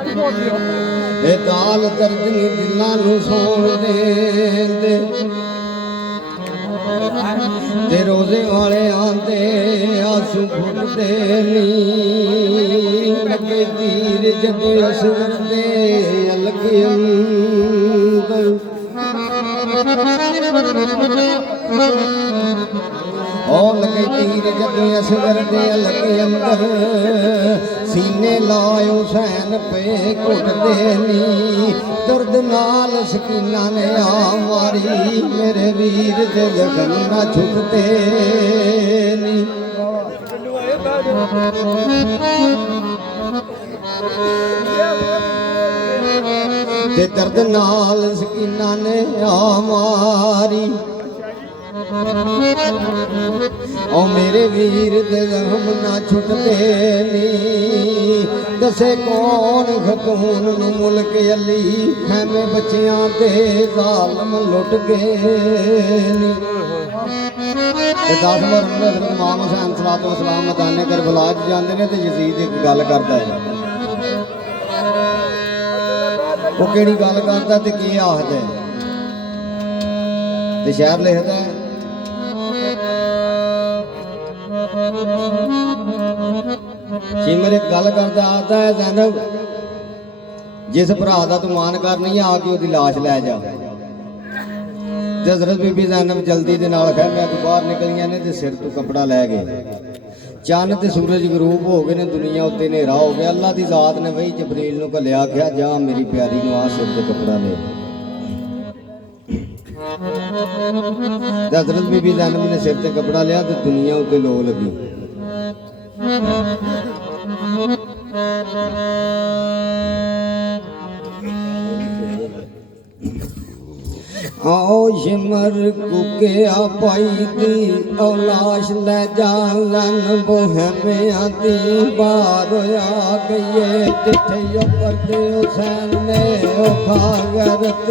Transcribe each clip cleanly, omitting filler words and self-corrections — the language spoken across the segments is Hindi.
ਇਹ ਦਾਲ ਦਰਦ ਨੀ ਦਿਲਾਂ ਨੂੰ ਸੌਣ ਦੇਂਦੇ ਤੇ ਰੋਜ਼ੇ ਵਾਲੇ ਆਂਦੇ ਆਸੂ ਫੁੱਟਦੇ ਨੀ ਲੱਗੇ ਤੀਰ ਜਦੋਂ ਅਸਰ ਦੇ ਅਲਗ ਅੰਦਰ ਉਹ ਲੱਗੇ ਤੀਰ ਜਦੋਂ ਅਸਰ ਦੇ ਅਲਗ ਅੰਦਰ ਸੀਨੇ ਲਾਇਓ ਸੈਨ ਪੇ ਘੁੱਟਦੇ ਨੀ ਦਰਦ ਨਾਲ ਸਕੀਨਾ ਨੇ ਆ ਮਾਰੀ ਮੇਰੇ ਵੀਰ ਦੇ ਜਗਨ ਨਾ ਛੁੱਟਦੇ ਨੀ ਤੇ ਦਰਦ ਨਾਲ ਸਕੀਨਾ ਨੇ ਆ ਮਾਰੀ ओ मेरे वीर दे गम ना छुटते नी दसे कौन खतून नू मुल्क अली खैमे बच्चियां ते जालम लुट गए नी 10 वार हज़रत इमाम हुसैन सलातो सलाम मदाने करबला जांदे ने ते यजीद एक गल करदा है वो केड़ी गल करदा ते की आखदा ते शहर लिखदा है सिमर एक गल करता आता है ज़ैनब जिस भरा दा तू मान करनी है आके उसकी लाश लै जा हज़रत बीबी ज़ैनब जल्दी दे नाल खैमे तो बाहर निकलियां ने ते सिर तो कपड़ा लै गए चंद ते सूरज गरूब हो गए ने दुनिया उत्ते नेरा हो गया अल्लाह दी जात ने वही जबरील नूं घल्लिया आख्या जा मेरी प्यारी नूं आ सिर ते कपड़ा ले हज़रत बीबी ज़ैनब ने सिर ते कपड़ा लिया तो दुनिया उत्ते लो लगी आओ शिमर कुके पाई दी औलाश ले जालन बोहमिया दी बार आ गई जिथे परदे हुसैन ने खागरत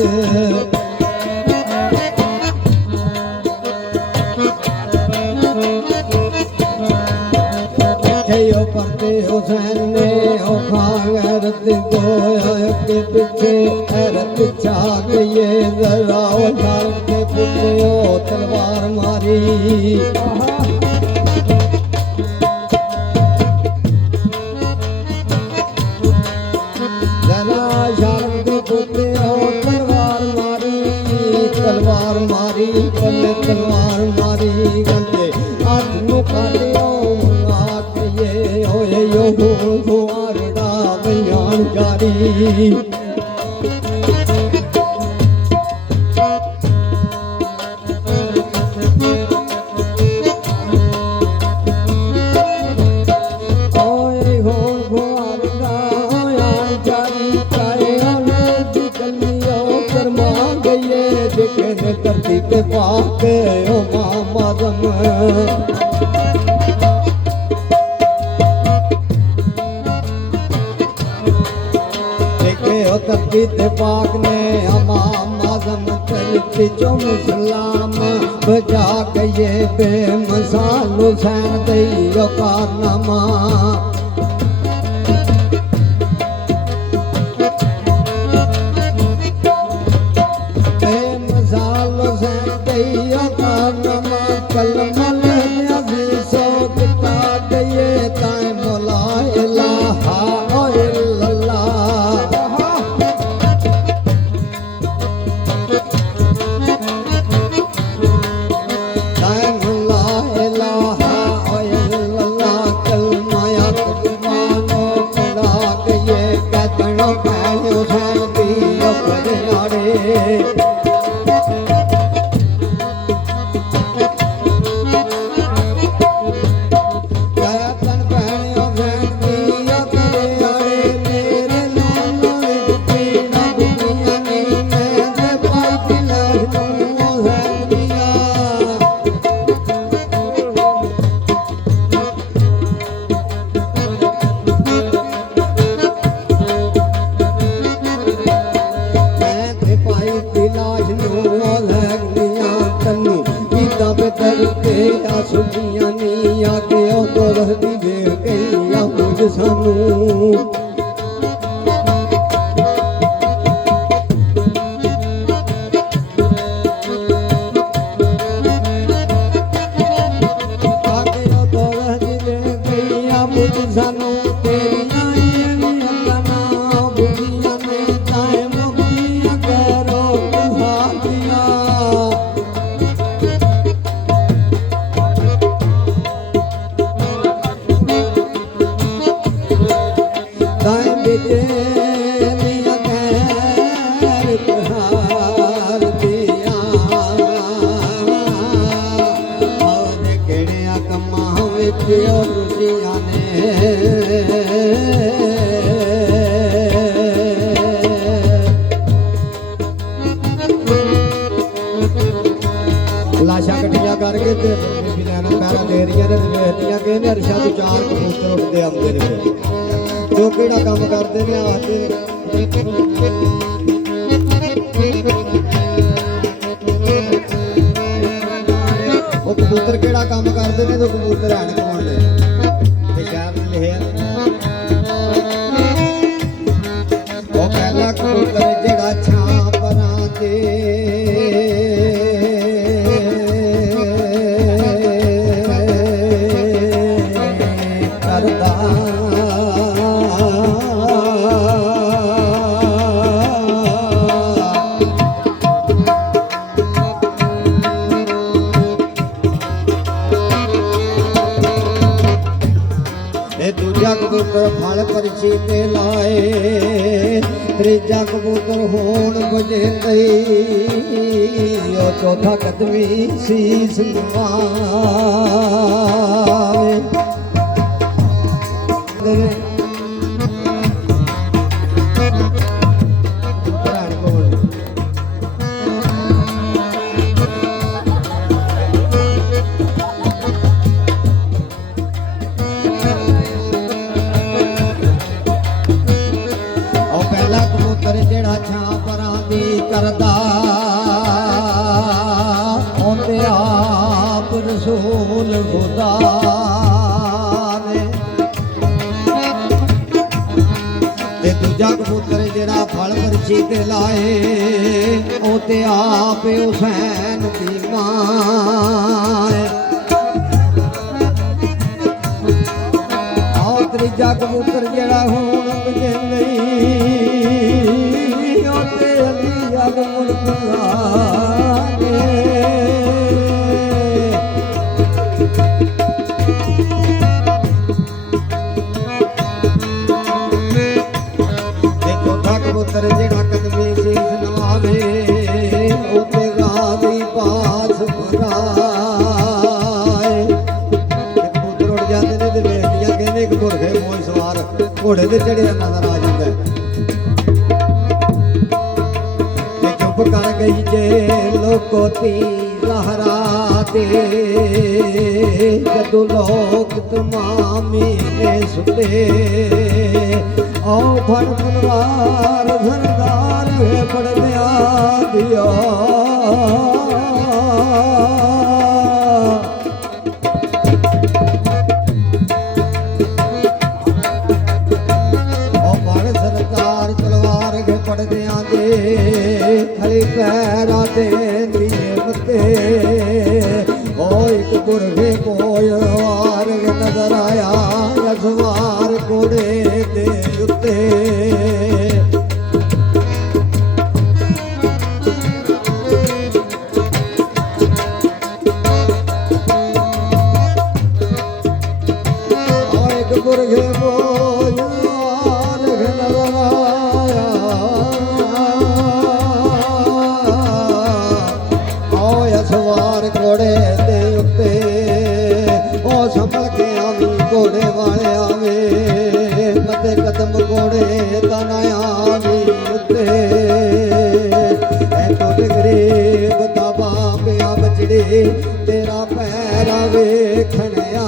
परदे हुसैन ने खागरत गोया के पीछे हैरत छा गई जरा उछाल के पुत्रे तलवार मारी जरा शाल के पुत्रे तलवार मारी पल्ले तलवार मारी गंदे हाथ नु काटियो होए यो हुआरड़ा बयान जारी ओए हो हुआरड़ा बयान जारी चाहे आने दी गलियों शर्मा गए देखे ने धरती पे पाक ओ मादम धरती ते पाक ने अमाम आज़म तलती चो मुसलाम बजा गए बेमसाल हुसैन दैयो कारनामा बेमसाल हुसैन दैयो कारनामा कलमल अज़ीज़ो किता गए ताए मौला इलाहा अरशा तो 4 कबूतर उठते आते ने जो केड़ा काम करते ने आते वो कबूतर केड़ा काम करते ने तो कबूतर हैन कौन ने ते शायर ने लिखिआ वो पहला कबूतर जेड़ा छां परां ते दूजा कबूतर फल परछी ते लाए त्रीजा कबूतर होण बजेंदई ओ चौथा कदमी सीस नवावे जेड़ा छां परां दी करदा ओंदे आप रसूल खुदा ने ते दूजा कबूतर जेड़ा फल परछी ते लाए ओते आप हुसैन दी मां आओ त्रीजा कबूतर जेड़ा होण बजेंदई मुल्क चौथा कबूतर जेड़ा कदमी सीस नवावे ओते गादी पास भराए कबूतर उड़ जाते ने ते बेटियां कहंदे कि मुर्गे मोह सवार घोड़े ते चढ़िया नजर आ जाता है कर गई जे लोकोती लहरा दे जदू लोग तमामी ने सुते ओ फड़ तलवार धनदार वे पड़दिया दिया ओ फड़ सरकार तलवार वे पड़दिया दे खरी पैरा दे दिए मते ओ एक बुरगे कोई वार नजर आया सवार घोड़े दे उत्ते ओ एक बुरगे कोई वार नजर आया सवार घोड़े दे उत्ते ओ संभल के आवी घोड़े वाले आवे मते कदम घोड़े दा ना आवी उत्ते ऐ तो गरीब दा बाप आ बचड़े तेरा पैरा वेखण आया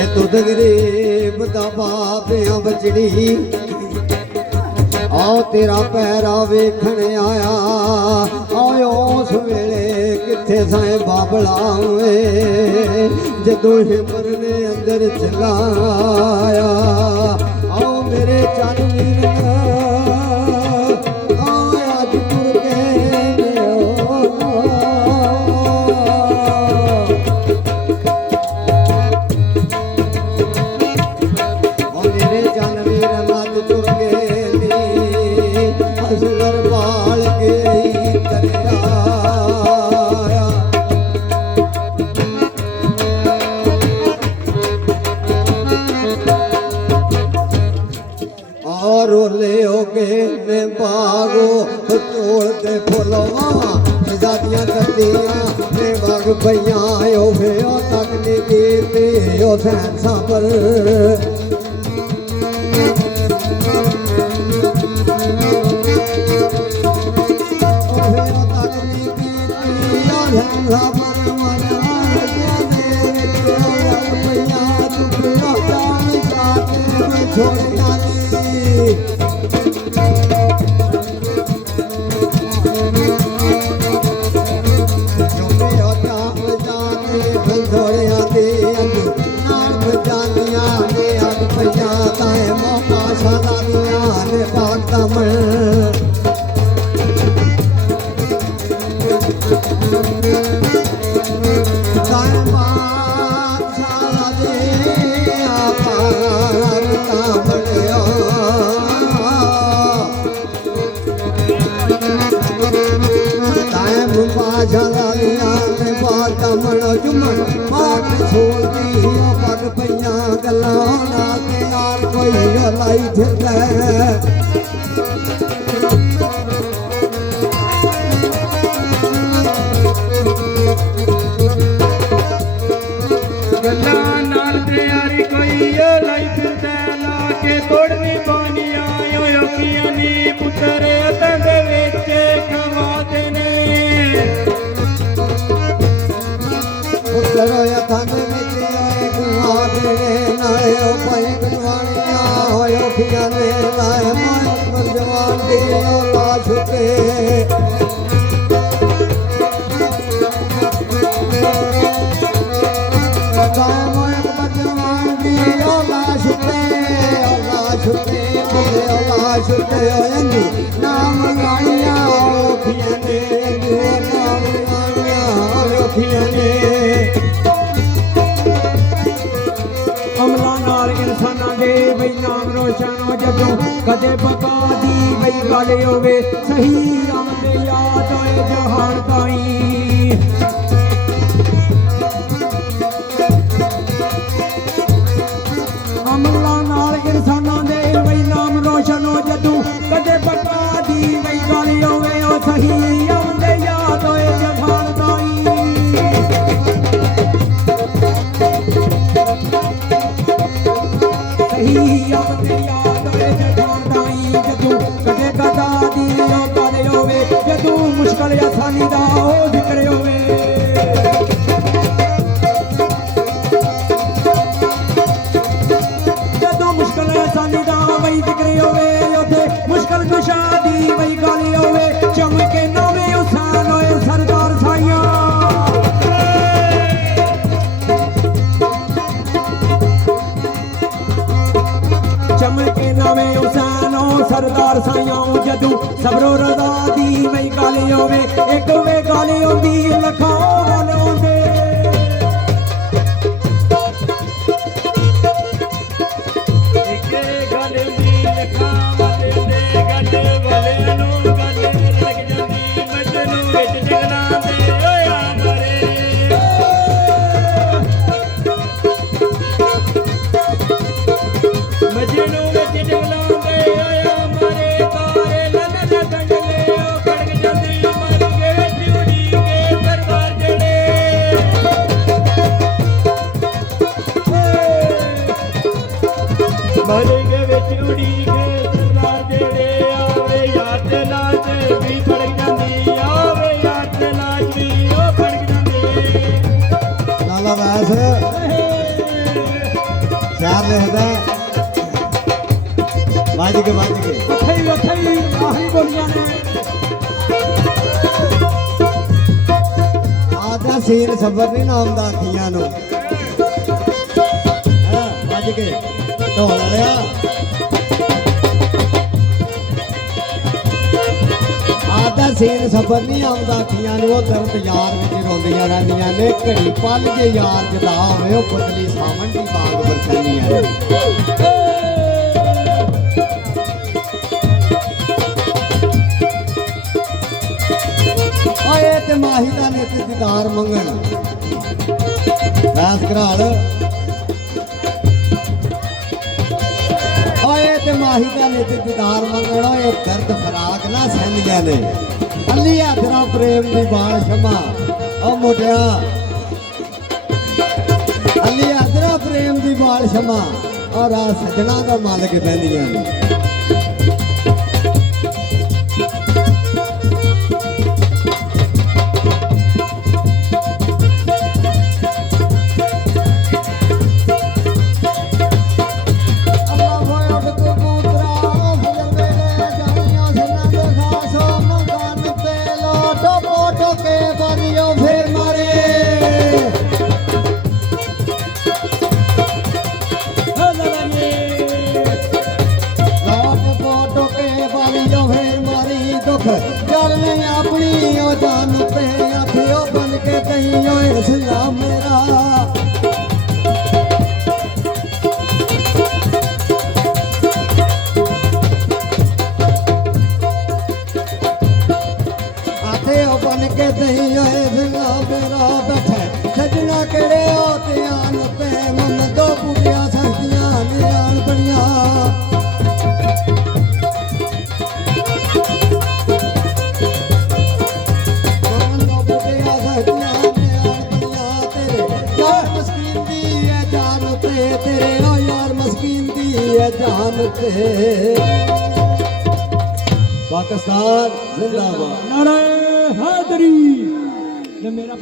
ऐ तो गरीब दा बाप आ बचड़ी आओ तेरा पैरा वेखण आया आयो उस वेले किथे साए बाबला जदों हिमर ने अंदर चलाया आओ मेरे चांदनी आज तुर के मेरे चांदनी रात तुर असगर बाल के तरया और रोले हो गए ने बागो तोड़ते फुलवा दादियां करदियां ने बाग भैया हो गया तक ने कीते ओ सैन साबर ਕਮਲਾ ਮਨ ਮਨ ਰਜਿਆ ਦੇ ਵਿੱਚ ਲੜ ਪਈਆਂ ਚੁੱਪੀਆਂ ਜਾਣ ਜਾਤੇ ਮੈਂ ਛੋੜੀਆਂ ਦੀ ਚੁੱਪੀਆਂ ਜਾਤੇ ਬੰਧੋੜਿਆਂ ਦੇ ਅੰਦਰ ਨਾਲ ਬਜਾਨੀਆਂ ਨੇ ਅੱਗ ਪਈਆਂ ਤਾਏ ਮਾਮਾ ਸ਼ਾਦਾਨੀਆਂ ਨੇ ਬਾਗ ਦਾ ਮਨ ਪੱਗ ਪਈਆਂ ਗੱਲਾਂ ਨਾਲ ਤੇ ਨਾਲ ਕੋਈ ਲਾਈ ਫਿਰਦਾ ਗੱਲਾਂ ਨਾਲ ਤੇ ਯਾਰੀ ਕੋਈ ਲਾਈ ਫਿਰਦਾ ਲਾ ਕੇ ਤੋੜਨੀ ਪਾਣੀਆਂ ਔਖੀਆਂ ਨੀ ਪੁੱਤਰ ਅਤਾਂ ਦੇ ਵਿੱਚ ਖਵਾਦੇ ਨੇ ਪੁੱਤਰ ਅਤਾਂ ਦੇ ਵਿੱਚ ਆਏ ਖਵਾਦੇ ਨੇ ਨਾਲੇ ਉਹ ਭਾਈ ਗਣਵਾਣੀਆਂ ਹੋਏ ਔਖੀਆਂ ਨੇ ਨਾਲੇ ਮਾਂ ਜਵਾਨ ਦੀ ਉਹ ਲਾ ਛੁੱਟੇ ਛੁੱਟੇ ਹੋਏ ਨਾਮ ਗਾਣੀਆਂ ਔਖੀਆਂ ਨੇ ਨਾਮ ਗਾਣੀਆਂ ਔਖੀਆਂ ਨੇ ਅਮਲਾਂ ਨਾਲ ਇਨਸਾਨਾਂ ਦੇ ਬਈ ਨਾਮ ਰੋਸ਼ਨ ਜਦੋਂ ਕਦੇ ਬਕਾ ਦੀ ਬਈ ਗੱਲ ਹੋਵੇ ਸਹੀ ਆਉਂਦੇ ਯਾਦ ਹੋਏ ਜਹਾਨ ਤਾਈ ਅਮਲਾਂ ਨਾਲ ਇਨਸਾਨਾਂ ਦੇ ਬਈ ਨਾਮ ਰੋਸ਼ਨ ਹੋ ਜਦੋਂ ਕਦੇ ਬਕਾ ਦੀ ਬਈ ਗੱਲ ਹੋਵੇ ਉਹ ਸਹੀ ਆਉਂਦੇ ਯਾਦ ਹੋਏ ਜਹਾਨ ਤਾਈ ਸਹੀ ਆਉਂਦੇ ਯਾਦ ਹੋਏ ਜਹਾਨ ਤਾਈ ਜਦੋਂ ਕਦੇ ਬਕਾ ਦੀ ਉਹ ਗੱਲ ਹੋਵੇ ਜਦੋਂ ਮੁਸ਼ਕਲ ਆਸਾਨੀ ਦਾ ਉਹ ਜ਼ਿਕਰ ਹੋਵੇ ਆਸਾਨੀ ਦਾ ਬਈ ਜ਼ਿਕਰ ਹੋਵੇ ਉੱਥੇ ਮੁਸ਼ਕਲ ਕੁਸ਼ਾ ਦੀ ਬਈ ਗੱਲ ਹੋਵੇ ਚਮਕੇ ਨਵੇਂ ਹੁਸੈਨ ਹੋਏ ਸਰਦਾਰ ਸਾਈਆਂ ਚਮਕੇ ਨਵੇਂ ਹੁਸੈਨ ਹੋ ਸਰਦਾਰ ਸਾਈਆਂ ਜਦੋਂ ਸਬਰੋ ਰਜ਼ਾ ਦੀ ਬਈ ਗੱਲ ਹੋਵੇ ਇੱਕ ਵੇ ਗੱਲ ਹੁੰਦੀ ਲੱਖਾਂ ਵਾਲ ਆਉਂਦੇ ਮਰਗੇ ਵਿੱਚ ਉਡੀ ਕੇ ਸਰਦਾਰ ਜਿਹੜੇ ਆਵੇ ਯਾਦ ਲਾਜ ਵੀ ਖੜਕ ਜਾਂਦੀ ਆਵੇ ਯਾਦ ਲਾਜ ਵੀ ਉਹ ਖੜਕ ਜਾਂਦੀ ਲਾਲਾ ਵੈਸ ਸ਼ਾਇਰ ਲਿਖਦਾ ਵੱਜ ਕੇ ਉੱਥੇ ਆਹੀ ਬੋਲੀਆਂ ਨੇ ਆਦਾ ਸੀਨ ਸਬਰ ਨਹੀਂ ਨਾਮ ਦਾ ਅੱਖੀਆਂ ਨੂੰ ਵੱਜ ਕੇ ਢੋਲ ਲਿਆ ਆਦਾ ਸੀਨ ਸਬਰ ਨਹੀਂ ਆਉਂਦਾ ਅੱਖੀਆਂ ਨੂੰ ਉਹ ਦਰਦ ਯਾਰ ਵਿੱਚ ਰੋਂਦੀਆਂ ਰਹਿੰਦੀਆਂ ਨੇ ਘੜੀ ਪਲ ਜੇ ਯਾਰ ਜਦਾ ਹੋਵੇ ਉਹ ਬਦਲੀ ਸਾਵਣ ਦੀ ਬਾਗ ਵਰਸਣੀਆਂ ਓਏ ਤੇ ਮਾਹੀ ਦਾ ਨਿਤ ਦੀਦਾਰ ਮੰਗਣ ਬੈਸ ਘਰਾਲ ਓਏ ਤੇ ਮਾਹੀ ਦਾ ਨਿਤ ਦੀਦਾਰ ਮੰਗਣ ਓਏ ਦਰਦ ਫਰਾਕ ਨਾ ਸਹਿੰਦੀਆਂ ਨੇ ਅੱਲੀ ਆਦਰਾ ਪ੍ਰੇਮ ਦੀ ਬਾਣ ਸ਼ਮਾ ਓ ਮੋਟਿਆ ਅੱਲੀ ਆਦਰਾ ਪ੍ਰੇਮ ਦੀ ਬਾਣ ਸ਼ਮਾ ਔਰ ਆ ਸਜਣਾ ਦਾ ਮਾਲਕ ਬਹਿੰਦੀਆਂ ਨੇ तेरे आ यार मस्कीन दी है जान ते पाकिस्तान जिंदाबाद नारे हैदरी ये मेरा